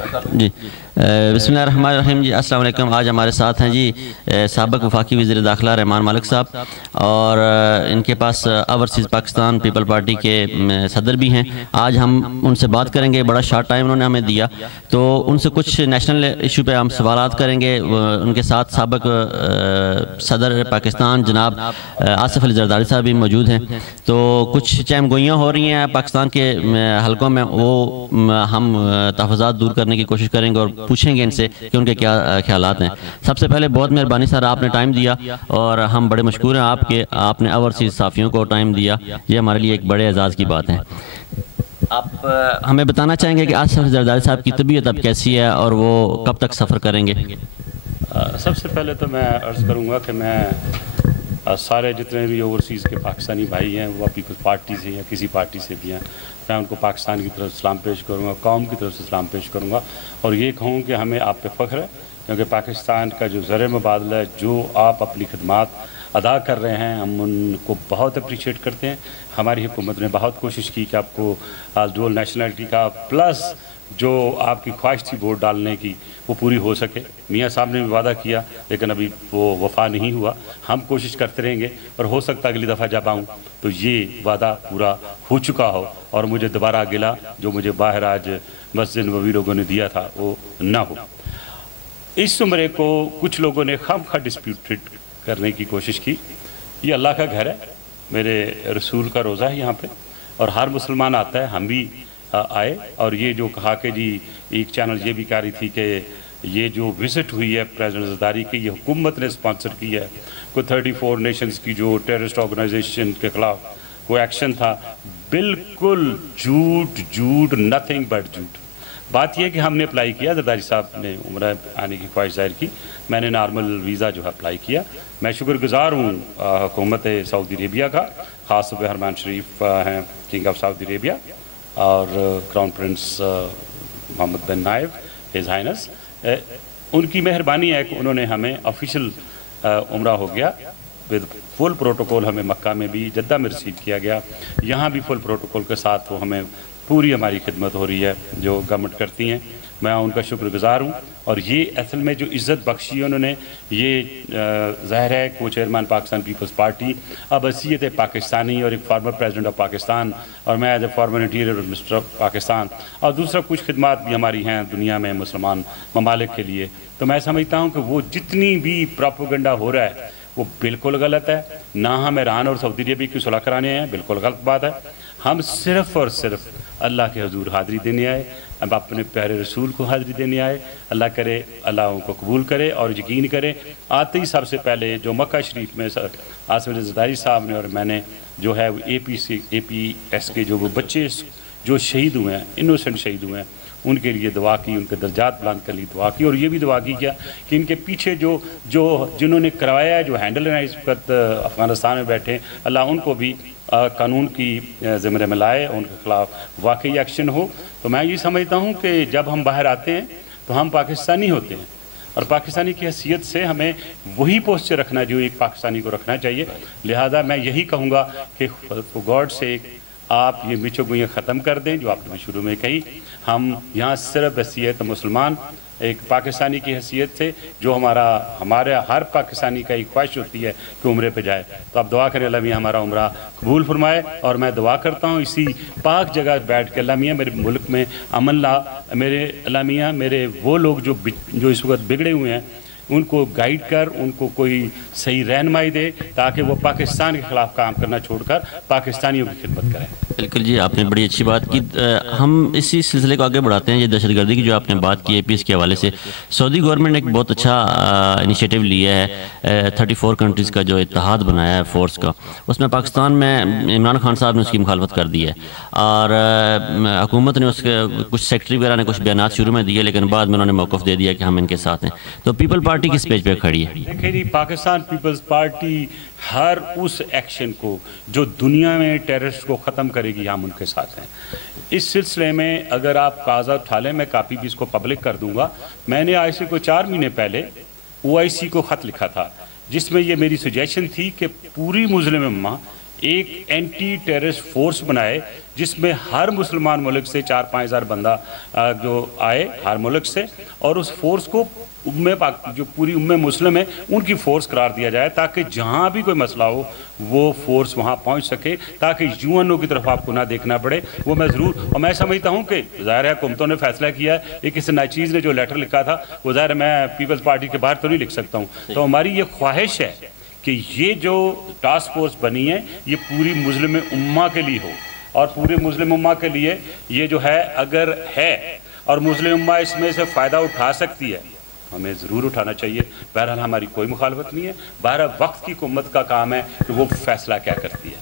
जी बिस्मिल्लाहिर्रहमानिर्रहीम जी, अस्सलाम वालेकुम। आज हमारे साथ हैं जी साबिक़ वफाकी वज़ीर दाखिला रहमान मलिक साहब, और इनके पास ओवरसीज़ पाकिस्तान पीपल पार्टी के सदर भी हैं। आज हम उनसे बात करेंगे, बड़ा शार्ट टाइम उन्होंने हमें दिया, तो उनसे कुछ नेशनल इशू पे हम सवालात करेंगे। उनके साथ साबिक़ सदर पाकिस्तान जनाब आसिफ अली ज़रदारी साहब भी मौजूद हैं। तो कुछ चहमगोइयाँ हो रही हैं पाकिस्तान के हलकों में, वो हम तहफ़्फ़ुज़ात दूर करने की कोशिश करेंगे और पूछेंगे इनसे कि उनके क्या ख्यालात हैं। सबसे पहले बहुत मेहरबानी सर, आपने टाइम दिया और हम बड़े मशकूर हैं आपके, आपने ओवरसीज़ साफ़ियों को टाइम दिया, ये हमारे लिए एक बड़े एजाज़ की बात है। आप हमें बताना चाहेंगे कि आसिफ ज़रदारी साहब की तबीयत अब कैसी है और वो कब तक सफ़र करेंगे? सबसे पहले तो मैं अर्ज़ करूँगा कि मैं सारे जितने भी ओवरसीज़ के पाकिस्तानी भाई हैं, वो पीपल्स पार्टी से या किसी पार्टी से भी हैं, मैं उनको पाकिस्तान की तरफ से सलाम पेश करूँगा, कौम की तरफ से सलाम पेश करूँगा और ये कहूँ कि हमें आप पे फ़ख्र है, क्योंकि पाकिस्तान का जो ज़र मुबादला है, जो आप अपनी खिदमात अदा कर रहे हैं, हम उनको बहुत अप्रीशिएट करते हैं। हमारी हुकूमत ने बहुत कोशिश की कि आपको डुअल नेशनलिटी का प्लस जो आपकी ख्वाहिश थी वोट डालने की वो पूरी हो सके। मियाँ साहब ने भी वादा किया, लेकिन अभी वो वफा नहीं हुआ। हम कोशिश करते रहेंगे और हो सकता है अगली दफ़ा जब आऊँ तो ये वादा पूरा हो चुका हो और मुझे दोबारा गिला जो मुझे बाहर आज मस्जिद नबवी लोगों ने दिया था वो ना हो। इस उम्र को कुछ लोगों ने खामखा डिस्प्यूटेड करने की कोशिश की। ये अल्लाह का घर है, मेरे रसूल का रोज़ा है यहाँ पे, और हर मुसलमान आता है, हम भी आए। और ये जो कहा कि जी, एक चैनल ये भी कह रही थी कि ये जो विज़िट हुई है प्रेसिडेंट ज़रदारी की, ये हुकूमत ने स्पॉन्सर की है, कोई 34 नेशंस की जो टेररिस्ट ऑर्गेनाइजेशन के ख़िलाफ़ कोई एक्शन था, बिल्कुल झूठ झूठ, नथिंग बट झूठ। बात यह कि हमने अप्लाई किया, ज़रदारी साहब ने उम्र आने की ख्वाहिश जाहिर की, मैंने नॉर्मल वीज़ा जो है अप्लाई किया। मैं शुक्रगुज़ार हूँ हुकूमत सऊदी अरेबिया का, ख़ास तौर पर हरमान शरीफ हैं किंग ऑफ सऊदी अरेबिया और क्राउन प्रिंस मोहम्मद बिन नाइफ हिज हाइनेस, उनकी मेहरबानी है कि उन्होंने हमें ऑफिशियल उम्रा हो गया विद फुल प्रोटोकॉल। हमें मक्का में भी, जद्दा में रिसीव किया गया, यहाँ भी फुल प्रोटोकॉल के साथ वो हमें पूरी हमारी खिदमत हो रही है जो गवर्नमेंट करती हैं। मैं उनका शुक्रगुज़ार हूँ और ये असल में जो इज़्ज़त बख्शी है उन्होंने, ये ज़ाहिर है को चेयरमैन पाकिस्तान पीपल्स पार्टी अब हैसियत है पाकिस्तानी और एक फार्मर प्रेसिडेंट ऑफ पाकिस्तान, और मैं as a former interior minister of Pakistan, और दूसरा कुछ खिदमात भी हमारी हैं दुनिया में मुसलमान ममालिक के लिए। तो मैं समझता हूँ कि वो जितनी भी प्रोपेगेंडा हो रहा है वो बिल्कुल गलत है। ना हम ईरान और सऊदी अरबिया की सुलह कराने हैं, बिल्कुल गलत बात है। हम सिर्फ़ और सिर्फ अल्लाह के हजूर हाज़िरी देने आए, अब अपने प्यारे रसूल को हाज़िरी देने आए। अल्लाह करे अल्लाह उनको कबूल करे और यकीन करे। आते ही सबसे पहले जो मक्का शरीफ में आसिफ अली ज़रदारी साहब ने और मैंने जो है APS के जो वो बच्चे जो शहीद हुए हैं, इनोसेंट शहीद हुए हैं, उनके लिए दुआ की, उनके दर्जात बुलंद कर लिए दुआ की, और ये भी दुआ की क्या कि इनके पीछे जो जिन्होंने करवाया है, जो हैंडल है इस वक्त अफ़गानिस्तान में बैठे, अल्लाह उनको भी कानून की ज़िम्मे में लाए, उनके ख़िलाफ़ वाकई एक्शन हो। तो मैं ये समझता हूँ कि जब हम बाहर आते हैं तो हम पाकिस्तानी होते हैं, और पाकिस्तानी की हैसियत से हमें वही पोस्चर रखना जो एक पाकिस्तानी को रखना चाहिए। लिहाजा मैं यही कहूँगा कि गॉड से आप ये मिचोगुइयाँ ख़त्म कर दें जो आपने शुरू में कही। हम यहाँ सिर्फ हैसियत मुसलमान एक पाकिस्तानी की हैसियत से, जो हमारे हर पाकिस्तानी का एक ख्वाहिश होती है कि उम्रे पे जाए, तो आप दुआ करें अल्लाह मियाँ हमारा उम्रा कबूल फरमाए। और मैं दुआ करता हूँ इसी पाक जगह बैठ के, अल्लाह मियाँ मेरे मुल्क में अमन ला, मेरे अल्लाह मियाँ मेरे वो लोग जो इस वक्त बिगड़े हुए हैं उनको गाइड कर, उनको कोई सही रहनुमाई दे, ताकि वो पाकिस्तान के ख़िलाफ़ काम करना छोड़कर पाकिस्तानियों की खिदमत करें। बिल्कुल जी, आपने बड़ी अच्छी बात की। हम इसी सिलसिले को आगे बढ़ाते हैं। ये दहशतगर्दी की जो आपने बात की APS के हवाले से, सऊदी गवर्नमेंट ने एक बहुत अच्छा इनिशिएटिव लिया है, 34 कंट्रीज़ का जो इत्तेहाद बनाया है फोर्स का, उसमें पाकिस्तान में इमरान खान साहब ने उसकी मुखालफत कर दी है, और हुकूमत ने उसके कुछ सेक्रेटरी वगैरह ने कुछ बयान शुरू में दिए, लेकिन बाद में उन्होंने मौक़िफ़ दे दिया कि हम इनके साथ हैं। तो पीपल पार्टी किस पेज पे खड़ी है? देखिए जी, पाकिस्तान पीपल्स पार्टी हर उस एक्शन को जो दुनिया में टेररिस्ट को ख़त्म करेगी, हम उनके साथ हैं। इस सिलसिले में अगर आप कागज़ा उठा लें, मैं कापी भी इसको पब्लिक कर दूंगा। मैंने आज से कोई 4 महीने पहले OIC को ख़त लिखा था, जिसमें ये मेरी सजेशन थी कि पूरी मुस्लिम उम्मा एक एंटी टेररिस्ट फोर्स बनाए जिसमें हर मुसलमान मुल्क से 4-5 हज़ार बंदा जो आए हर मुल्क से, और उस फोर्स को उम्मे पाक जो पूरी उम्मे मुस्लिम है उनकी फ़ोर्स करार दिया जाए, ताकि जहाँ भी कोई मसला हो वो फोर्स वहाँ पहुँच सके, ताकि यूएनओ की तरफ आपको ना देखना पड़े। वो मैं ज़रूर, और मैं समझता हूँ कि ज़ाहिर है हुकूमतों ने फैसला किया है, एक किसी नाचीज़ ने जो लेटर लिखा था वो ज़ाहिर मैं पीपल्स पार्टी के बाहर तो नहीं लिख सकता हूँ। तो हमारी ये ख्वाहिश है कि ये जो टास्क फोर्स बनी है ये पूरी मुस्लिम उम्मा के लिए हो, और पूरी मुस्लिम उम्मा के लिए ये जो है अगर है और मुस्लिम उम्मा इसमें से फ़ायदा उठा सकती है, हमें ज़रूर उठाना चाहिए। बहरहाल हमारी कोई मुखालफत नहीं है, बहरहाल वक्त की हुकूमत का काम है कि वो फ़ैसला क्या करती है,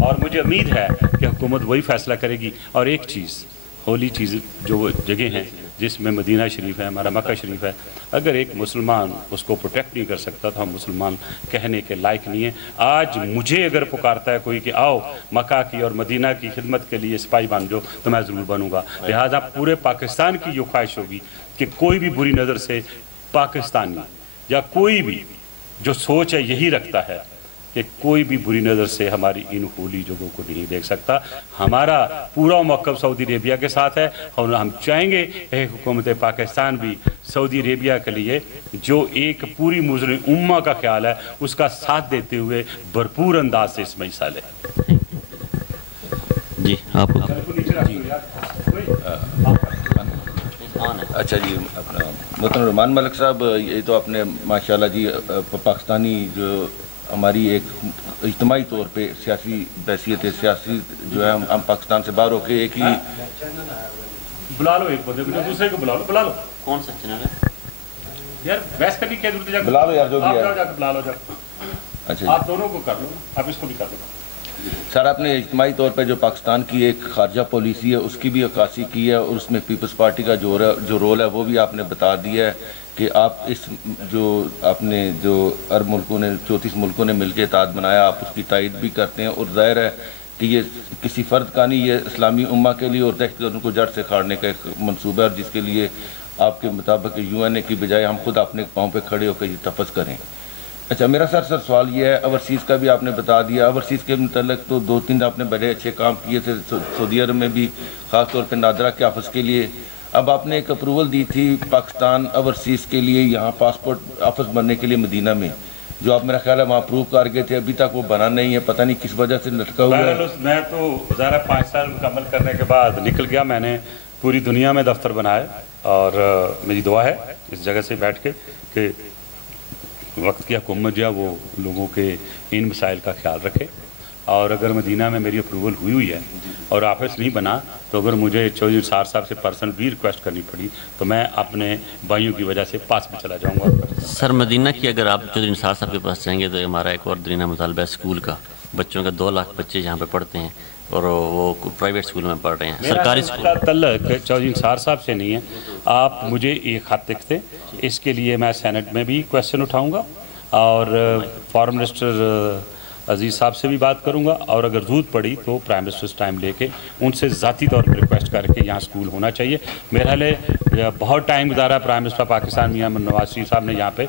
और मुझे उम्मीद है कि हुकूमत वही फ़ैसला करेगी। और एक चीज़, होली चीज़ जो जगह हैं जिसमें मदीना शरीफ है, हमारा मक्का शरीफ है, अगर एक मुसलमान उसको प्रोटेक्ट नहीं कर सकता तो हम मुसलमान कहने के लायक नहीं है। आज मुझे अगर पुकारता है कोई कि आओ मक्का की और मदीना की खिदमत के लिए सिपाही बन जाओ, तो मैं ज़रूर बनूंगा। लिहाजा पूरे पाकिस्तान की जो ख्वाहिश होगी कि कोई भी बुरी नज़र से पाकिस्तानी या कोई भी जो सोच है यही रखता है कि कोई भी बुरी नज़र से हमारी इन होली जगहों को नहीं देख सकता। हमारा पूरा मौक़िफ़ सऊदी अरेबिया के साथ है, और हम चाहेंगे कि हुकूमत पाकिस्तान भी सऊदी अरेबिया के लिए जो एक पूरी मुस्लिम उम्मा का ख्याल है उसका साथ देते हुए भरपूर अंदाज से इसमें हिस्सा ले। जी आपको अच्छा जी, अपना मोहतरम रहमान मलिक साहब, ये तो आपने माशाल्लाह जी पाकिस्तानी जो हमारी एक इज्तिमाई तौर पे सियासी बैसियत है, सियासी जो है हम पाकिस्तान से बाहर होके एक ही बुला लो, एक बंदे को दूसरे को बुला लो। कौन सा चैनल है यार? बहस करने की क्या जरूरत है? बुला लो यार, जो भी है जाकर बुला लो। अच्छा आप दोनों को कर लो, आप इसको भी कर लो। सर, आपने इज्तिमाई तौर पर जो पाकिस्तान की एक खारजा पॉलिसी है उसकी भी अक्कासी की है, और उसमें पीपल्स पार्टी का जो रोल है वो भी आपने बता दिया है कि आप इस जो आपने जो अरब मुल्कों ने 34 मुल्कों ने मिलकर इत्तेहाद बनाया, आप उसकी तायद भी करते हैं। और ज़ाहिर है कि ये किसी फ़र्द का नहीं, ये इस्लामी उम्मा के लिए और दहशतगर्द को जड़ से खाड़ने का एक मनसूबा है, जिसके लिए आपके मुताबिक यूएनए की बजाय हम खुद अपने पाँव पे खड़े होकर ये तफस करें। अच्छा, मेरा सर सवाल ये है, ओवरसीज़ का भी आपने बता दिया। ओवरसीज़ के मतलब तो 2-3 आपने बड़े अच्छे काम किए थे, सऊदी अरब में भी ख़ास तौर पे नादरा के ऑफिस के लिए। अब आपने एक अप्रूवल दी थी पाकिस्तान ओवरसीज़ के लिए यहाँ पासपोर्ट ऑफिस बनने के लिए मदीना में, जो आप मेरा ख्याल है वहाँ अप्रूव कर गए थे, अभी तक वो बना नहीं है, पता नहीं किस वजह से लटका हुआ है। मैं तो ज़रा 5 साल मुकम्मल करने के बाद निकल गया, मैंने पूरी दुनिया में दफ्तर बनाए, और मेरी दुआ है इस जगह से बैठ के कि वक्त की हुकूमत जो है वो लोगों के इन मसाइल का ख्याल रखे। और अगर मदीना में मेरी अप्रूवल हुई है और ऑफिस नहीं बना, तो अगर मुझे चौधरी निसार साहब से पर्सनल भी रिक्वेस्ट करनी पड़ी तो मैं अपने भाइयों की वजह से पास भी चला जाऊंगा। सर, मदीना की अगर आप चौधरी निसार साहब के पास जाएंगे तो हमारा एक और दरीना मुतालबा है स्कूल का, बच्चों का 2 लाख बच्चे यहाँ पे पढ़ते हैं और वो प्राइवेट स्कूल में पढ़ रहे हैं, सरकारी स्कूल। मेरा तल्लुक चौधरी निसार साहब से नहीं है, आप मुझे एक खत लिखते, इसके लिए मैं सेनेट में भी क्वेश्चन उठाऊँगा और फॉरेन मिनिस्टर अजीज़ साहब से भी बात करूंगा, और अगर ज़रूरत पड़ी तो प्राइम मिनिस्टर टाइम लेके उनसे ज़ाती तौर पर रिक्वेस्ट करके यहाँ स्कूल होना चाहिए। मेरा हाल बहुत टाइम गुजारा प्राइम मिनिस्टर पाकिस्तान मियां नवाज शरीफ साहब ने यहाँ पे,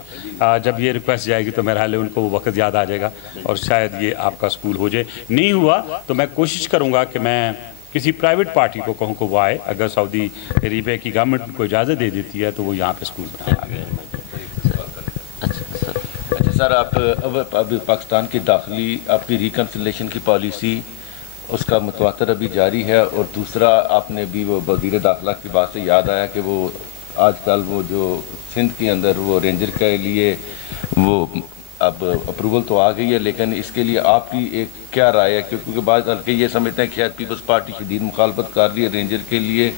जब ये रिक्वेस्ट जाएगी तो मेरा हाल उनको वो वक्त याद आ जाएगा और शायद ये आपका स्कूल हो जाए। नहीं हुआ तो मैं कोशिश करूँगा कि मैं किसी प्राइवेट पार्टी को कहूँ को वो आए, अगर सऊदी अरेबिया की गवर्नमेंट को इजाज़त दे देती है तो वो यहाँ पर स्कूल बनाए। अच्छा सर, आप अभी पाकिस्तान की दाखिली आपकी रिकन्सिलेशन की पॉलिसी उसका मुतवातर अभी जारी है, और दूसरा आपने भी वो वज़ीर दाखिला की बात से याद आया कि वो आजकल वो जो सिंध के अंदर वो रेंजर के लिए वो अब अप्रूवल तो आ गई है, लेकिन इसके लिए आपकी एक क्या राय है? क्योंकि बाद हल्के ये समझते हैं कि शायद पीपल्स पार्टी शदीद मुखालफत कर रही है रेंजर के लिए,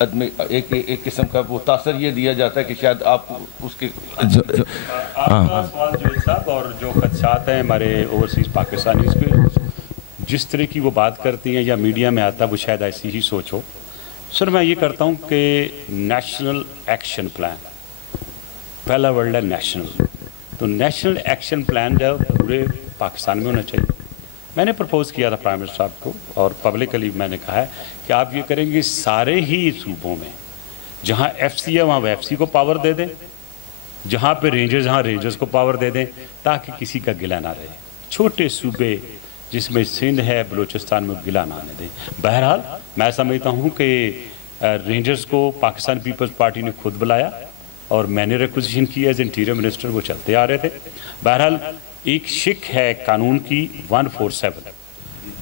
एक किस्म का वो तासर ये दिया जाता है कि शायद आप उसके आपका सवाल जो साहब और जो खदशात हैं हमारे ओवरसीज़ पाकिस्तानी पे जिस तरह की वो बात करती हैं या मीडिया में आता है वो शायद ऐसी ही सोच हो। सर, मैं ये करता हूँ कि नेशनल एक्शन प्लान, पहला वर्ड है नेशनल, तो नेशनल एक्शन प्लान जो पूरे पाकिस्तान में होना चाहिए। मैंने प्रपोज़ किया था प्राइम मिनिस्टर साहब को और पब्लिकली मैंने कहा है कि आप ये करेंगे सारे ही सूबों में जहाँ FC है वहाँ FC को पावर दे दें, जहाँ पे रेंजर्स जहाँ रेंजर्स को पावर दे दें, ताकि किसी का गिला ना रहे। छोटे सूबे जिसमें सिंध है, बलूचिस्तान में गिला ना आने दें। बहरहाल मैं समझता हूँ कि रेंजर्स को पाकिस्तान पीपल्स पार्टी ने खुद बुलाया और मैंने रिक्वेजिशन की एज इंटीरियर मिनिस्टर, वो चलते आ रहे थे। बहरहाल एक शिक है कानून की 147,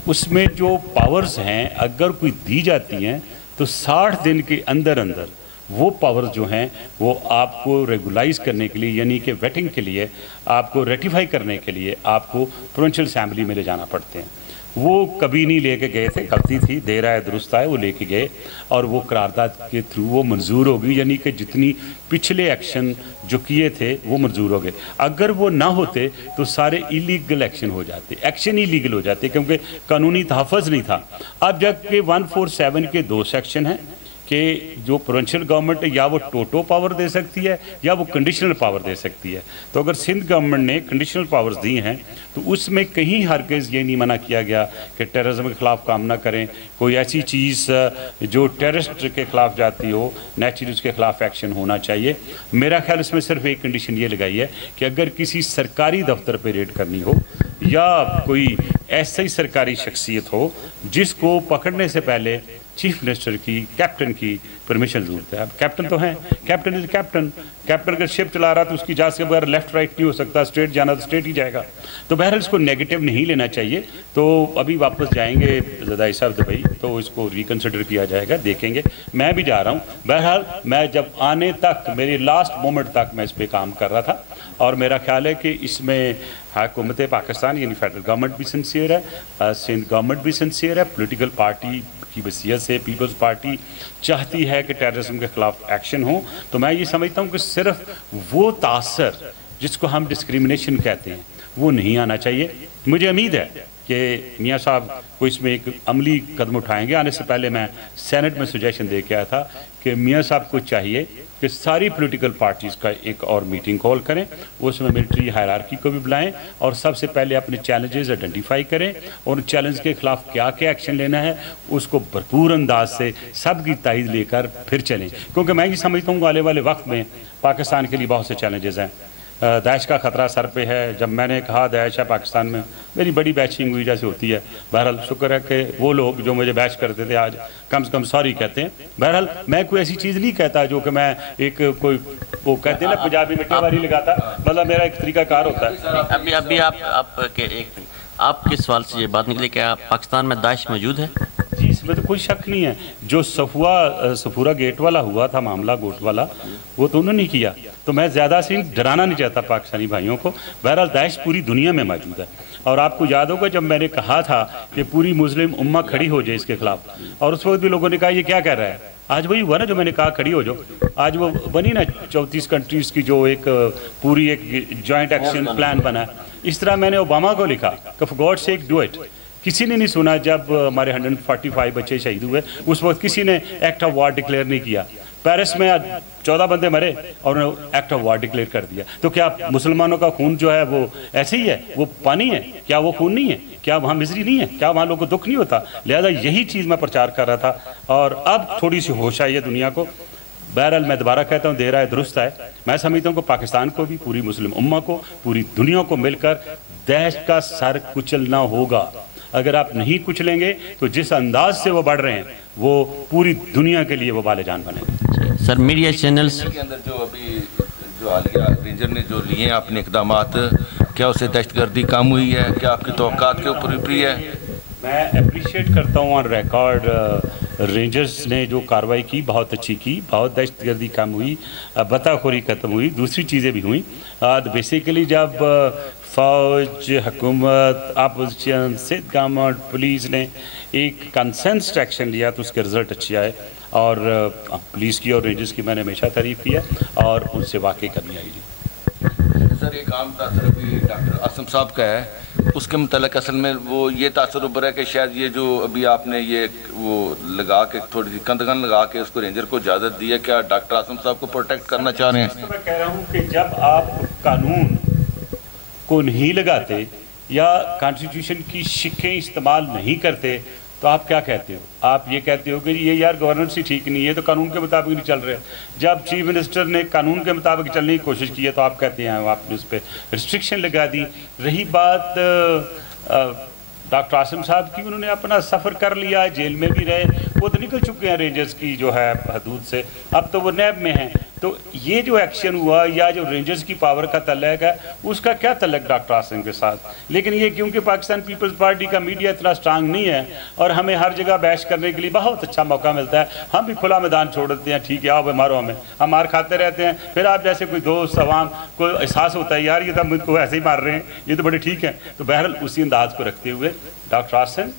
उसमें जो पावर्स हैं अगर कोई दी जाती हैं तो 60 दिन के अंदर अंदर वो पावर्स जो हैं वो आपको रेगुलाइज करने के लिए, यानी कि वेटिंग के लिए, आपको रेटिफाई करने के लिए आपको प्रोविंशियल असेंबली में ले जाना पड़ते हैं। वो कभी नहीं लेके गए थे, गलती थी, देर आए दुरुस्त आए, वो लेके गए और वो करारदाद के थ्रू वो मंजूर हो गई, यानी कि जितनी पिछले एक्शन जो किए थे वो मंजूर हो गए। अगर वो ना होते तो सारे इलीगल एक्शन हो जाते, एक्शन इलीगल हो जाते, क्योंकि कानूनी तहफ़्फ़ुज़ नहीं था। अब जबकि 147 के 2 सेक्शन हैं कि जो प्रोविंशियल गवर्नमेंट या वो टोटो पावर दे सकती है या वो कंडीशनल पावर दे सकती है। तो अगर सिंध गवर्नमेंट ने कंडीशनल पावर्स दी हैं तो उसमें कहीं हरगिज़ ये नहीं मना किया गया कि टेररिज्म के ख़िलाफ़ काम ना करें, कोई ऐसी चीज़ जो टेररिस्ट के ख़िलाफ़ जाती हो, नेचुरली उसके ख़िलाफ़ एक्शन होना चाहिए। मेरा ख्याल इसमें सिर्फ एक कंडीशन ये लगाई है कि अगर किसी सरकारी दफ्तर पर रेड करनी हो या कोई ऐसी सरकारी शख्सियत हो जिसको पकड़ने से पहले चीफ मिनिस्टर की, कैप्टन की परमिशन ज़रूरत है। अब कैप्टन तो हैं, कैप्टन इज कैप्टन, कैप्टन अगर शिप चला रहा तो उसकी इजाज़त के बगैर लेफ्ट राइट नहीं हो सकता, स्ट्रेट जाना तो स्ट्रेट ही जाएगा। तो बहरहाल इसको नेगेटिव नहीं लेना चाहिए। तो अभी वापस जाएंगे ज़दाई साहब दुबई तो इसको रिकन्सिडर किया जाएगा, देखेंगे। मैं भी जा रहा हूँ। बहरहाल मैं जब आने तक, मेरे लास्ट मोमेंट तक मैं इस पर काम कर रहा था और मेरा ख्याल है कि इसमें हुकूमत पाकिस्तान यानी फेडरल गवर्नमेंट भी सिंसियर है, सिंध गवर्नमेंट भी सिंसियर है। पॉलिटिकल पार्टी की वसीयत से पीपल्स पार्टी चाहती है कि टेररिज्म के ख़िलाफ़ एक्शन हो। तो मैं ये समझता हूँ कि सिर्फ वो तासर जिसको हम डिस्क्रिमिनेशन कहते हैं वो नहीं आना चाहिए। मुझे उम्मीद है कि मियाँ साहब को इसमें एक अमली कदम उठाएंगे। आने से पहले मैं सेनेट में सुजेशन दे के आया था कि मियाँ साहब को चाहिए कि सारी पॉलिटिकल पार्टीज़ का एक और मीटिंग कॉल करें, उसमें मिलिट्री हायरार्की को भी बुलाएं और सबसे पहले अपने चैलेंजेस आइडेंटिफाई करें और उन चैलेंज के ख़िलाफ़ क्या क्या एक्शन लेना है उसको भरपूर अंदाज से सबकी तायद लेकर फिर चलें। क्योंकि मैं ये समझता हूँ आने वाले वक्त में पाकिस्तान के लिए बहुत से चैलेंजेस हैं। दाइश का ख़तरा सर पे है। जब मैंने कहा दाइश है पाकिस्तान में, मेरी बड़ी बैचिंग हुई जैसे होती है। बहरहाल शुक्र है कि वो लोग जो मुझे बैच करते थे आज कम से कम सॉरी कहते हैं। बहरहाल मैं कोई ऐसी चीज़ नहीं कहता जो कि मैं एक कोई वो कहते हैं ना पंजाबी में टेवारी लगाता, मतलब मेरा एक तरीकाकार होता है। अभी आप किस सवाल से ये बात निकली कि पाकिस्तान में दाइश मौजूद है? जी, इसमें तो कोई शक नहीं है। जो सफूरा गेट वाला हुआ था मामला, गोट वाला, वो तो उन्होंने किया। तो मैं ज़्यादा से डराना नहीं चाहता पाकिस्तानी भाइयों को। बहरहाल दाइश पूरी दुनिया में मौजूद है और आपको याद होगा जब मैंने कहा था कि पूरी मुस्लिम उम्मा खड़ी हो जाए इसके खिलाफ, और उस वक्त भी लोगों ने कहा ये क्या कह रहा है। आज वही हुआ ना जो मैंने कहा खड़ी हो जाओ। आज वो बनी ना 34 कंट्रीज़ की जो एक पूरी एक जॉइंट एक्शन प्लान बना। इस तरह मैंने ओबामा को लिखा कि for God sake do it. किसी ने नहीं सुना जब हमारे 145 बच्चे शहीद हुए, उस वक्त किसी ने एक्ट ऑफ वार डिक्लेयर नहीं किया। पेरिस में 14 बंदे मरे और उन्होंने एक्ट ऑफ वार डिक्लेयर कर दिया। तो क्या मुसलमानों का खून जो है वो ऐसे ही है, वो पानी है? क्या वो खून नहीं है? क्या वहाँ मिजरी नहीं है? क्या वहाँ लोगों को दुख नहीं होता? लिहाजा यही चीज़ मैं प्रचार कर रहा था और अब थोड़ी सी होश आई है दुनिया को। बहरहाल मैं दोबारा कहता हूँ देर आए दुरुस्त आए। मैं समझता हूँ कि पाकिस्तान को भी, पूरी मुस्लिम उम्मा को, पूरी दुनिया को मिलकर दाइश का सर कुचलना होगा। अगर आप नहीं कुचलेंगे तो जिस अंदाज से वो बढ़ रहे हैं वो पूरी दुनिया के लिए वो बाले जान बनेंगे। सर मीडिया चैनल्स के अंदर जो अभी जो हालिया रेंजर ने जो लिए हैं अपने इकदामात, क्या उससे दहशतगर्दी कम हुई है? क्या आपकी तवक्कात के ऊपर ऊपरी है? मैं अप्रिशिएट करता हूँ ऑन रिकॉर्ड रेंजर्स ने जो कार्रवाई की, बहुत अच्छी की। बहुत दहशतगर्दी कम हुई, बताखोरी ख़त्म हुई, दूसरी चीज़ें भी हुई। बेसिकली जब फ़ौज, हुकूमत, अपोजिशन, सिंध गवर्नमेंट, पुलिस ने एक कंसेंसड एक्शन लिया तो उसके रिज़ल्ट अच्छे आए। और पुलिस की और रेंजर्स की मैंने हमेशा तारीफ़ किया और उनसे वाकई कमी आई जी। सर एक आम तासर अभी डॉक्टर आसम साहब का है, उसके मुतल्लिक़ असल में वो ये तासर उभर है कि शायद ये जो अभी आपने ये वो लगा के थोड़ी सी कंदगन लगा के उसको रेंजर को इजाज़त दी है, क्या डॉक्टर आसम साहब को प्रोटेक्ट करना चाह रहे हैं? तो मैं कह रहा हूँ कि जब आप कानून को नहीं लगाते या कॉन्स्टिट्यूशन की शिकें इस्तेमाल नहीं करते तो आप क्या कहते हो? आप ये कहते हो कि ये यार गवर्नेंस ही ठीक नहीं है, तो कानून के मुताबिक नहीं चल रहे। जब चीफ मिनिस्टर ने कानून के मुताबिक चलने की कोशिश की है तो आप कहते हैं आपने उस पर रिस्ट्रिक्शन लगा दी। रही बात डॉक्टर आसिम साहब की उन्होंने अपना सफ़र कर लिया, जेल में भी रहे, वो तो निकल चुके हैं रेंजर्स की जो है हदूद से, अब तो वो नैब में हैं। तो ये जो एक्शन हुआ या जो रेंजर्स की पावर का तल्लक है, उसका क्या तल्लक डॉक्टर आसिम के साथ? लेकिन ये क्योंकि पाकिस्तान पीपल्स पार्टी का मीडिया इतना स्ट्रांग नहीं है और हमें हर जगह बैश करने के लिए बहुत अच्छा मौका मिलता है, हम भी खुला मैदान छोड़ देते हैं, ठीक है आओ मारो हमें, हम मार खाते रहते हैं। फिर आप जैसे कोई दोस्त अवाम को एहसास होता है यार ये तो मुझको ऐसे ही मार रहे हैं, ये तो बड़े ठीक है। तो बहरहाल उसी अंदाज को रखते हुए डॉक्टर आसिम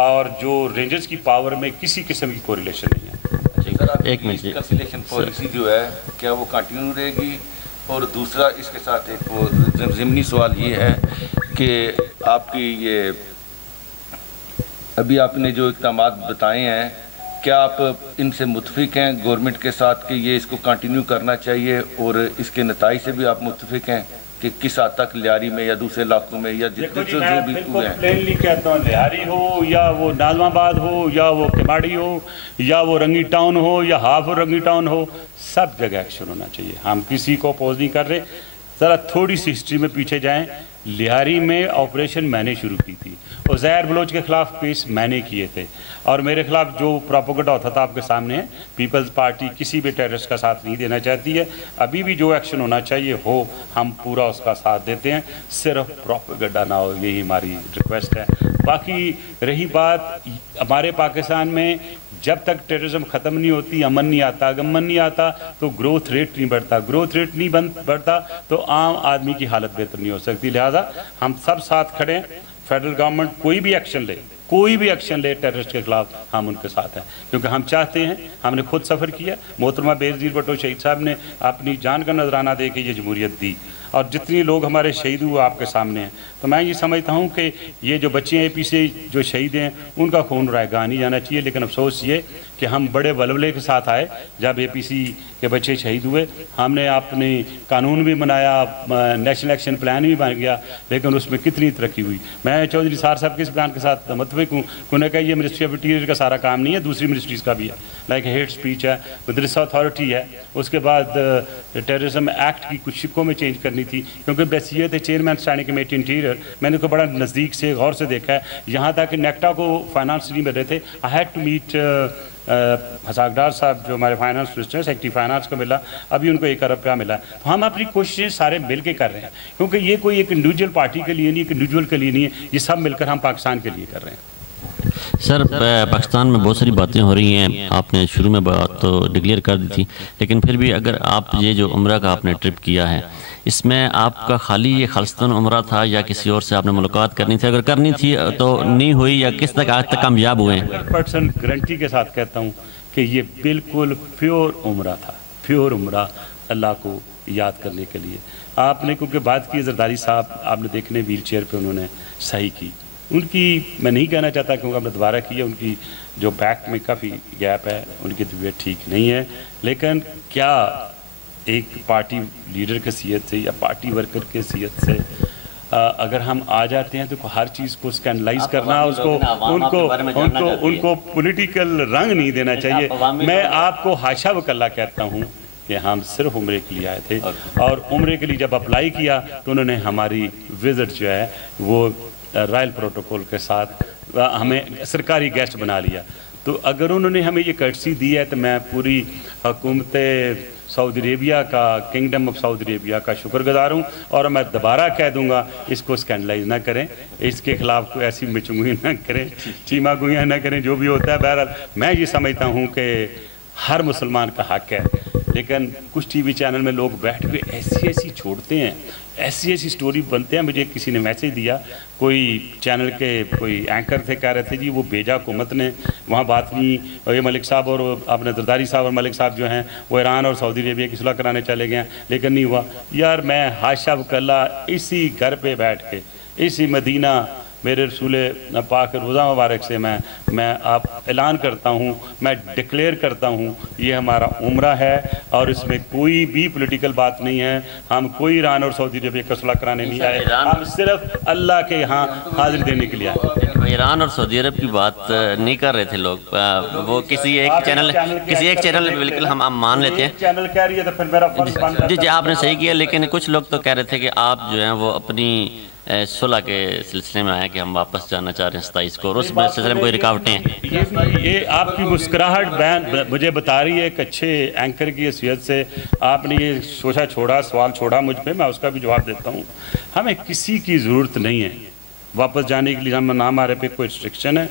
और जो रेंजर्स की पावर में किसी किस्म की कोरिलेशन नहीं है। एक मिनट, कंसिलेशन पॉलिसी जो है क्या वो कंटिन्यू रहेगी? और दूसरा इसके साथ एक वो ज़िमनी सवाल ये है कि आपकी ये अभी आपने जो इक़दामात बताए हैं, क्या आप इनसे मुत्फिक हैं गवर्नमेंट के साथ कि ये इसको कंटिन्यू करना चाहिए, और इसके नताइज से भी आप मुत्फिक हैं कि किस हद तक लियारी में या दूसरे इलाकों में या जितने जो भी हुए हैं? प्लेनली कहता हूँ, लियारी हो या वो नाजमाबाद हो या वो किमाड़ी हो या वो रंगी टाउन हो या हाफ रंगी टाउन हो, सब जगह एक्शन होना चाहिए। हम किसी को अपोज नहीं कर रहे। ज़रा थोड़ी सी हिस्ट्री में पीछे जाएं, लिहारी में ऑपरेशन मैंने शुरू की थी और ज़हर बलोच के ख़िलाफ़ केस मैंने किए थे, और मेरे ख़िलाफ़ जो प्रोपेगेंडा होता था आपके सामने है। पीपल्स पार्टी किसी भी टेररिस्ट का साथ नहीं देना चाहती है। अभी भी जो एक्शन होना चाहिए हो, हम पूरा उसका साथ देते हैं, सिर्फ प्रोपेगेंडा ना हो, यही हमारी रिक्वेस्ट है। बाकी रही बात हमारे पाकिस्तान में, जब तक टेररिज्म ख़त्म नहीं होती, अमन नहीं आता, अमन नहीं आता तो ग्रोथ रेट नहीं बढ़ता, ग्रोथ रेट नहीं बढ़ता तो आम आदमी की हालत बेहतर नहीं हो सकती। लिहाजा हम सब साथ खड़े हैं। फेडरल गवर्नमेंट कोई भी एक्शन ले, कोई भी एक्शन ले टेररिस्ट के खिलाफ, हम उनके साथ हैं, क्योंकि हम चाहते हैं, हमने खुद सफ़र किया। मोहतरमा बेनज़ीर भुट्टो शहीद साहब ने अपनी जान का नजराना दे के ये जमहूरियत दी, और जितने लोग हमारे शहीद हुए आपके सामने हैं। तो मैं ये समझता हूँ कि ये जो बच्चे हैं AP से जो शहीद हैं, उनका खून रायगा नहीं जाना चाहिए। लेकिन अफसोस ये कि हम बड़े वलवले के साथ आए जब APC के बच्चे शहीद हुए। हमने अपने कानून भी बनाया, नेशनल एक्शन प्लान भी बन गया, लेकिन उसमें कितनी तरक्की हुई। मैं चौधरी सार साहब के इस प्लान के साथ मुतफिक हूँ। उन्होंने कहा ये मिनिस्ट्री ऑफ इंटीरियर का सारा काम नहीं है, दूसरी मिनिस्ट्रीज़ का भी है, लाइक हेट स्पीच है, मदरसा अथॉरिटी है, उसके बाद टेररिज्म एक्ट की कुछ शिकों में चेंज करनी थी, क्योंकि बैसियत है चेयरमैन स्टैंडिंग कमेटी इंटीरियर, मैंने उसको बड़ा नज़दीक से गौर से देखा है। यहाँ तक कि नेक्टा को फाइनेंस नहीं मिल रहे थे, आई हैड टू मीट हसाकडार साहब जो हमारे फाइनेंस मिनिस्टर हैं, सेक्रेटरी फाइनेंस को मिला, अभी उनको 1 अरब का मिला। तो हम अपनी कोशिशें सारे मिल के कर रहे हैं, क्योंकि ये कोई एक इंडिविजुअल पार्टी के लिए नहीं, एक इंडिविजुअल के लिए नहीं है, ये सब मिलकर हम पाकिस्तान के लिए कर रहे हैं। सर, पाकिस्तान में बहुत सारी बातें हो रही हैं, आपने शुरू में बात तो डिक्लेयर कर दी थी, लेकिन फिर भी अगर आप ये जो उम्रा का आपने ट्रिप किया है, इसमें आपका खाली ये खालिस्तान उम्रा था या किसी और से आपने मुलाकात करनी थी? अगर करनी थी तो नहीं हुई, या किस तक आज तक कामयाब हुए हैं? 100% गारंटी के साथ कहता हूँ कि ये बिल्कुल प्योर उम्रा था, प्योर उम्रा अल्लाह को याद करने के लिए। आपने क्योंकि बात की जरदारी साहब, आपने देखने व्हील चेयर पर उन्होंने सही की, उनकी मैं नहीं कहना चाहता क्योंकि हमने दोबारा की है, उनकी जो बैक में काफ़ी गैप है, उनकी तबीयत ठीक नहीं है। लेकिन क्या एक पार्टी लीडर की हैसियत से या पार्टी वर्कर की हैसियत से अगर हम आ जाते हैं तो हर चीज़ को स्कैंडलाइज करना, उसको उनको पॉलिटिकल रंग नहीं देना चाहिए। मैं आपको हाशा वकल्ला कहता हूँ कि हम सिर्फ उम्रे के लिए आए थे, और उम्रे के लिए जब अप्लाई किया तो उन्होंने हमारी विज़िट जो है वो रॉयल प्रोटोकॉल के साथ हमें सरकारी गेस्ट बना लिया। तो अगर उन्होंने हमें ये कर्टसी दी है तो मैं पूरी हुकूमत सऊदी अरेबिया का, किंगडम ऑफ सऊदी अरेबिया का शुक्रगुजार हूँ, और मैं दोबारा कह दूँगा इसको स्कैंडलाइज ना करें, इसके खिलाफ कोई ऐसी मिचुंगी ना करें, चीमा गुइयाँ ना करें, जो भी होता है। बहरहाल मैं ये समझता हूँ कि हर मुसलमान का हक है, लेकिन कुछ TV चैनल में लोग बैठ के ऐसी छोड़ते हैं, ऐसी स्टोरी बनते हैं। मुझे किसी ने मैसेज दिया, कोई चैनल के कोई एंकर थे, कह रहे थे जी वो भेजा हुकूमत ने, वहाँ बात नहीं, और ये मलिक साहब और अपने जरदारी साहब और मलिक साहब जो हैं वो ईरान और सऊदी अरेबिया की सुलह कराने चले गए, लेकिन नहीं हुआ। यार मैं हाशा वकल्ला इसी घर पे बैठ के, इसी मदीना मेरे रसूल पाक रोज़ा मुबारक से मैं आप ऐलान करता हूँ, मैं डिक्लेयर करता हूँ, ये हमारा उम्रा है और इसमें कोई भी पॉलिटिकल बात नहीं है। हम कोई ईरान और सऊदी अरेबिया का सुलह कराने नहीं आए, हम सिर्फ अल्लाह के यहाँ हाजिर देने के लिए आए। ईरान और सऊदी अरब की बात नहीं कर रहे थे लोग, वो किसी एक चैनल बिल्कुल हम मान लेते हैं, चैनल कह रही है तो फिर मेरा जी आपने सही किया। लेकिन कुछ लोग तो कह रहे थे कि आप जो हैं वो अपनी सुलह के सिलसिले में आए कि हम वापस जाना चाह रहे हैं 27 को, और उस सिलसिले में कोई रुकावटें हैं? ये आपकी मुस्कुराहट बयान मुझे बता रही है एक अच्छे एंकर की हैसियत से आपने ये सवाल छोड़ा मुझ पे, मैं उसका भी जवाब देता हूँ। हमें किसी की ज़रूरत नहीं है वापस जाने के लिए, हम ना हमारे पे कोई रिस्ट्रिक्शन है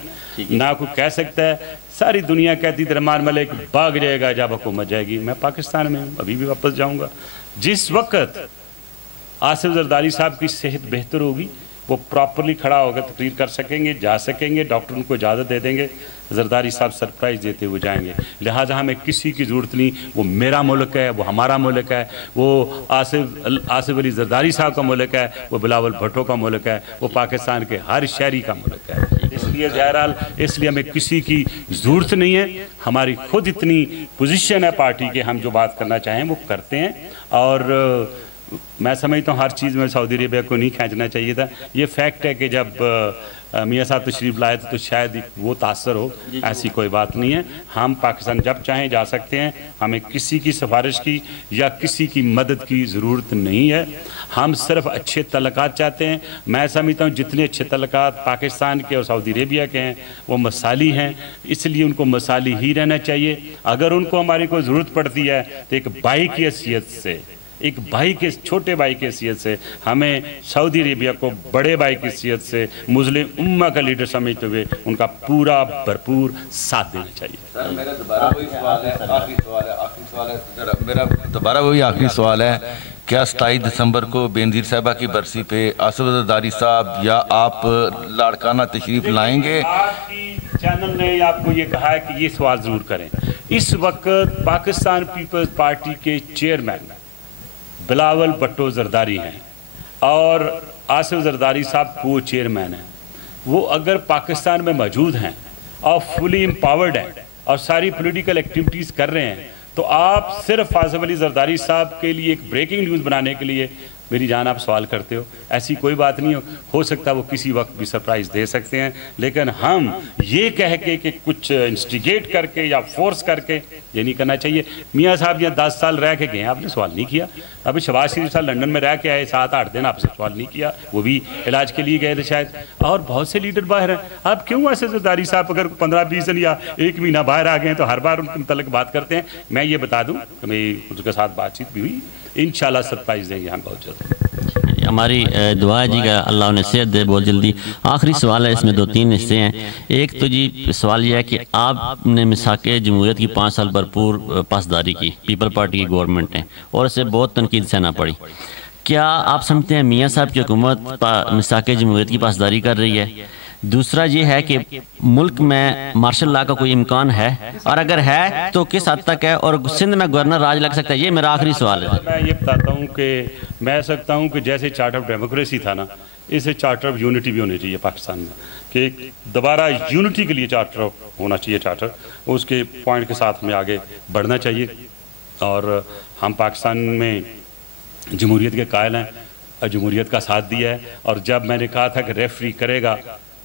ना कोई कह सकता है। सारी दुनिया कहती थी रहमान मलिक भाग जाएगा जब हुकूमत जाएगी, मैं पाकिस्तान में हूँ, अभी भी वापस जाऊँगा। जिस वक्त आसिफ जरदारी साहब की सेहत बेहतर होगी, वो प्रॉपरली खड़ा होकर तकरीर कर सकेंगे, जा सकेंगे, डॉक्टर उनको इजाज़त दे देंगे, जरदारी साहब सरप्राइज़ देते हुए जाएंगे। लिहाजा हमें किसी की ज़रूरत नहीं, वो मेरा मुल्क है, वो हमारा मुल्क है, वो आसिफ अली जरदारी साहब का मुल्क है, वो बिलावल भुट्टो का मुल्क है, वो पाकिस्तान के हर शहरी का मुल्क है। इसलिए ज़हराल इसलिए हमें किसी की ज़रूरत नहीं है। हमारी खुद इतनी पोजीशन है पार्टी के, हम जो बात करना चाहें वो करते हैं। और मैं समझता हूँ हर चीज़ में सऊदी अरेबिया को नहीं खींचना चाहिए था। ये फैक्ट है कि जब मियाँ साहब तशरीफ़ लाए थे तो शायद वो तासर हो, ऐसी कोई बात नहीं है। हम पाकिस्तान जब चाहें जा सकते हैं, हमें किसी की सिफारिश की या किसी की मदद की ज़रूरत नहीं है। हम सिर्फ अच्छे तल्लुकात चाहते हैं। मैं समझता हूँ जितने अच्छे तल्लुकात पाकिस्तान के और सऊदी अरेबिया के हैं वो मसाली हैं, इसलिए उनको मसाली ही रहना चाहिए। अगर उनको हमारी कोई ज़रूरत पड़ती है तो एक भाई की हैसियत से, एक भाई के छोटे भाई की हैसियत से हमें सऊदी अरेबिया को बड़े भाई की हैसियत से मुस्लिम उम्मा का लीडर समझते हुए उनका पूरा भरपूर साथ देना चाहिए। सर मेरा दोबारा वही सवाल है, मेरा दोबारा वही आखिरी सवाल है, क्या 27 दिसंबर को बेनज़ीर साहबा की बरसी पे आसिफ जरदारी साहब या आप लाड़काना तशरीफ़ लाएंगे? आपकी चैनल ने आपको ये कहा है कि ये सवाल ज़रूर करें। इस वक्त पाकिस्तान पीपल्स पार्टी के चेयरमैन बिलावल भुट्टो जरदारी हैं और आसिफ जरदारी साहब को चेयरमैन हैं। वो अगर पाकिस्तान में मौजूद हैं और फुली एम्पावर्ड हैं और सारी पॉलिटिकल एक्टिविटीज़ कर रहे हैं, तो आप सिर्फ आसिफ अली जरदारी साहब के लिए एक ब्रेकिंग न्यूज़ बनाने के लिए मेरी जान आप सवाल करते हो। ऐसी कोई बात नहीं हो सकता वो किसी वक्त भी सरप्राइज़ दे सकते हैं, लेकिन हम ये कह के कि कुछ इंस्टिगेट करके या फोर्स करके ये नहीं करना चाहिए। मियाँ साहब यहाँ 10 साल रह के गए, आपने सवाल नहीं किया। अभी शहबाज शरीफ साहब लंदन में रह के आए 7-8 दिन, आपसे सवाल नहीं किया, वो भी इलाज के लिए गए थे शायद। और बहुत से लीडर बाहर हैं, आप क्यों ऐसे जरदारी साहब अगर 15-20 दिन या 1 महीना बाहर आ गए तो हर बार उनके मुतल्लिक बात करते हैं। मैं ये बता दूँ कि मेरी उसके साथ बातचीत भी हुई, इंशाल्लाह सरप्राइज़ देंगे हम बहुत जल्द। हमारी दुआ जी का अल्लाह उन्हें सेहत दे बहुत जल्दी। आखिरी सवाल है, इसमें 2-3 हिस्से हैं। एक तो जी सवाल यह है कि आपने मिसाके जमहूरियत की 5 साल भरपूर पासदारी की, पीपल पार्टी की गवर्नमेंट ने, और इससे बहुत तनकीद सहना पड़ी। क्या आप समझते हैं मियाँ साहब की हुकूमत मिसाके जमहूरियत की पासदारी कर रही है? दूसरा ये है कि मुल्क में मार्शल लॉ का कोई इम्कान है, और अगर है तो किस हद तक है, और सिंध में गवर्नर राज लग सकता है? ये मेरा आखिरी सवाल है। मैं ये बताता हूँ कि मैं सकता हूँ कि जैसे चार्टर ऑफ डेमोक्रेसी था ना, इसे चार्टर ऑफ यूनिटी भी होनी चाहिए पाकिस्तान में, कि दोबारा यूनिटी के लिए चार्टर होना चाहिए। चार्टर उसके पॉइंट के साथ में आगे बढ़ना चाहिए। और हम पाकिस्तान में जमहूरियत के कायल हैं और जमहूरियत का साथ दिया है। और जब मैंने कहा था कि रेफरी करेगा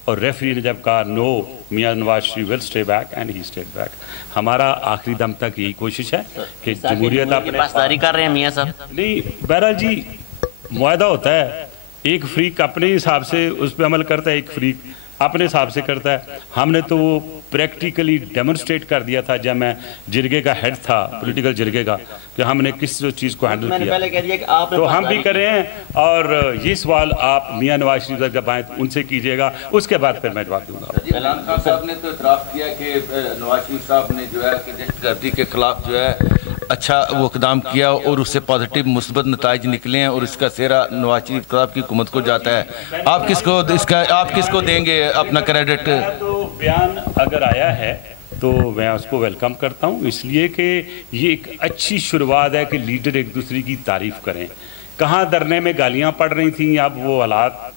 और रेफरी ने जब कहा no Mian Nawaz Sharif will stay back and he stayed back, हमारा आखिरी दम तक यही कोशिश है कि जमहूरियत अपने पासदारी कर रहे हैं मियाँ साहब। नहीं बहरहाल जी, मुआहदा होता है, एक फ्रीक अपने हिसाब से उस पर अमल करता है, एक फ्रीक अपने हिसाब से करता है। हमने तो वो प्रैक्टिकली डेमोन्स्ट्रेट कर दिया था जब मैं जिरगे का हेड था, पॉलिटिकल जिरगे का, कि हमने किस चीज़ को हैंडल किया। तो हम भी कर रहे हैं। और ये सवाल आप मियाँ नवाज शरीफ जब आए उनसे कीजिएगा, उसके बाद फिर मैं जवाब दूंगा। इमरान खान साहब ने तो इतराफ़ किया कि नवाज शरीफ साहब ने जो है कि दहशतगर्दी के खिलाफ जो है अच्छा वो इक़दाम किया और उससे पॉजिटिव मुस्बत नताइज निकले हैं, और इसका सेहरा नवाज शरीफ साहब की हुकूमत को जाता है। आप किसको देंगे अपना क्रेडिट? तो बयान अगर आया है तो मैं उसको वेलकम करता हूँ, इसलिए कि ये एक अच्छी शुरुआत है कि लीडर एक दूसरे की तारीफ़ करें। कहाँ धरने में गालियाँ पड़ रही थी, अब वो हालात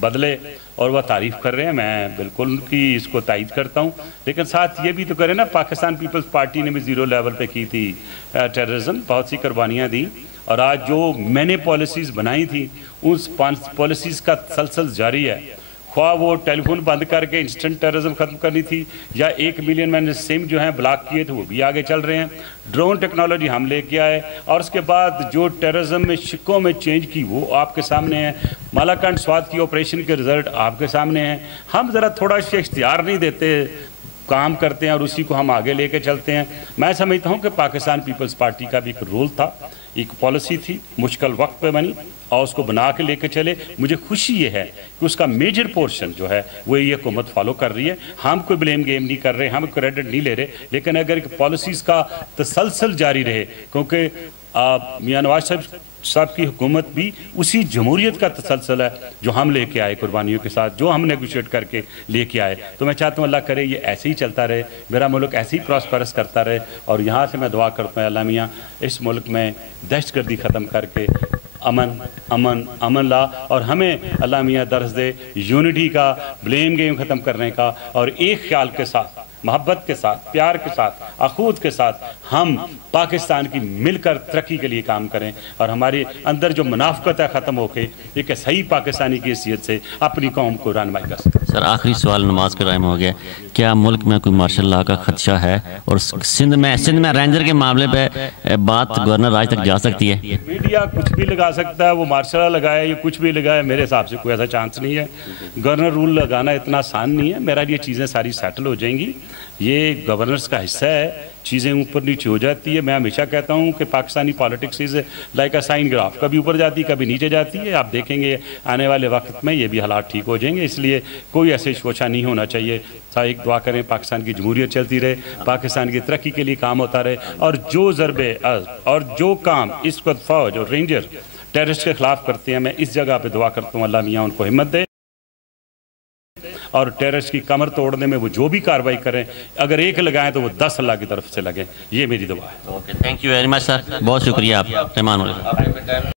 बदले और वह तारीफ़ कर रहे हैं। मैं बिल्कुल उनकी इसको तायद करता हूँ, लेकिन साथ ये भी तो करें ना, पाकिस्तान पीपल्स पार्टी ने भी 0 लेवल पे की थी टेररिज्म, बहुत सी कुर्बानियाँ दी, और आज जो मैंने पॉलिसीज़ बनाई थी उस पॉलिसीज़ का तसलसल जारी है। ख्वाह वो टेलीफोन बंद करके इंस्टेंट टेररिज्म ख़त्म करनी थी, या 1 मिलियन मैंने सिम जो हैं ब्लॉक किए थे वो भी आगे चल रहे हैं। ड्रोन टेक्नोलॉजी हम लेके आए, और उसके बाद जो टेररिज्म में शिकों में चेंज की वो आपके सामने है। मालाकंड स्वाद की ऑपरेशन के रिजल्ट आपके सामने हैं। हम ज़रा थोड़ा सा इख्तियार नहीं देते, काम करते हैं और उसी को हम आगे लेके चलते हैं। मैं समझता हूँ कि पाकिस्तान पीपल्स पार्टी का भी एक रोल था, एक पॉलिसी थी, मुश्किल वक्त पे बनी और उसको बना के लेके चले। मुझे खुशी ये है कि उसका मेजर पोर्शन जो है वो ये हुकूमत फॉलो कर रही है। हम कोई ब्लेम गेम नहीं कर रहे, हम क्रेडिट नहीं ले रहे, लेकिन अगर पॉलिसीज़ का तसलसल जारी रहे, क्योंकि मियां नवाज साहब की हुकूमत भी उसी जमहूरियत का तसलसल है जो हम लेके आए कुर्बानियों के साथ, जो हम नेगोशिएट करके लेके आए। तो मैं चाहता हूँ अल्लाह करे ये ऐसे ही चलता रहे, मेरा मुल्क ऐसे ही प्रॉस्परस करता रहे। और यहाँ से मैं दुआ करता हूँ अल्लाह मियाँ इस मुल्क में दहशतगर्दी ख़त्म करके अमन अमन अमन ला, और हमें अल्लाह मियाँ दर्ज दे यूनिटी का, ब्लेम गेम ख़त्म करने का, और एक ख्याल के साथ, मोहब्बत के साथ, प्यार के साथ, अखूत के साथ हम पाकिस्तान की मिलकर तरक्की के लिए काम करें, और हमारे अंदर जो मुनाफकत है ख़त्म होके एक सही पाकिस्तानी की हैसियत से अपनी कौम को रहनुमाई कर सकें। सर आखिरी सवाल, नमाज का टाइम हो गया, क्या मुल्क में कोई मार्शल लॉ का खदशा है, और सिंध में रेंजर के मामले पे बात गवर्नर राज तक जा सकती है? मीडिया कुछ भी लगा सकता है, वो मार्शल लॉ लगाए या कुछ भी लगाए, मेरे हिसाब से कोई ऐसा चांस नहीं है। गवर्नर रूल लगाना इतना आसान नहीं है। मेरा ये चीज़ें सारी सेटल हो जाएंगी, ये गवर्नर्स का हिस्सा है, चीज़ें ऊपर नीचे हो जाती है। मैं हमेशा कहता हूँ कि Pakistani politics is like a sine graph, कभी ऊपर जाती है कभी नीचे जाती है। आप देखेंगे आने वाले वक्त में ये भी हालात ठीक हो जाएंगे, इसलिए कोई ऐसे शोशा नहीं होना चाहिए। एक दुआ करें पाकिस्तान की जमहूरियत चलती रहे, पाकिस्तान की तरक्की के लिए काम होता रहे, और जो ज़रबे और जो काम इस वक्त फ़ौज और रेंजर टेररिस्ट के ख़िलाफ़ करते हैं, मैं इस जगह पर दुआ करता हूँ अल्लाह मियाँ उनको हिम्मत दे, और टेररिस्ट की कमर तोड़ने में वो जो भी कार्रवाई करें, अगर एक लगाएं तो वो 10 अल्लाह की तरफ से लगें। ये मेरी दुआ है। Okay, thank you very much sir, बहुत शुक्रिया आप। रहमान।